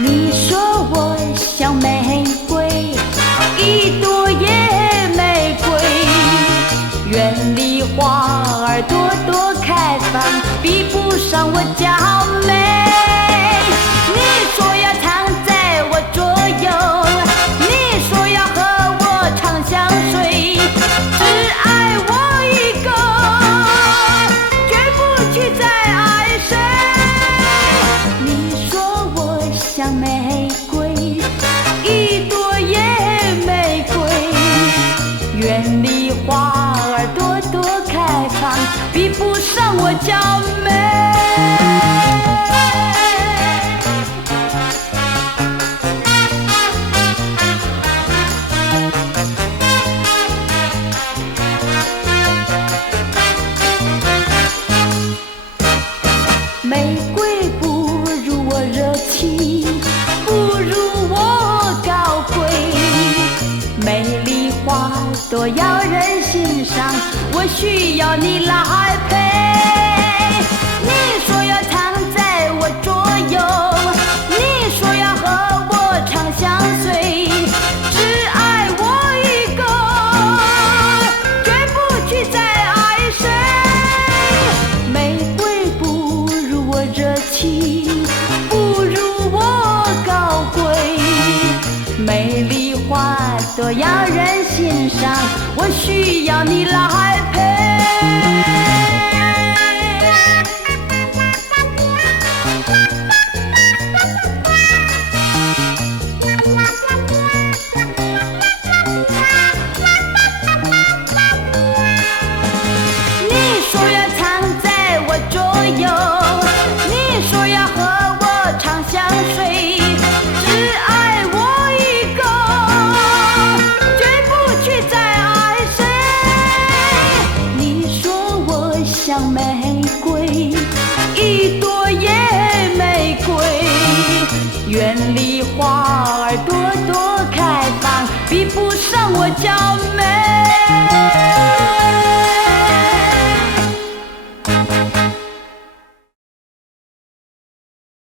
你说我像玫瑰，一朵野玫瑰，园里花儿朵朵开放，比不上我娇美。你说要藏在我左右，你说要和我长相随，只爱我一个，绝不去再爱谁。你说我像玫瑰，一朵野玫瑰，园里花儿朵朵开放，比不上我娇美。玫瑰不如我热情，不如我高贵，美丽花朵要人欣赏，我需要你来陪。你说要藏在我左右，你说要和我长相随，只爱我一个，绝不去再爱谁。玫瑰不如我热情，不如我高贵，美丽花朵要人欣赏，我需要你来陪。你说要藏在我左右，你说要和我长相随，只爱我一个，绝不去再爱谁。你说我像玫瑰，一朵野玫瑰，园里花儿朵朵开放，比不上我娇美。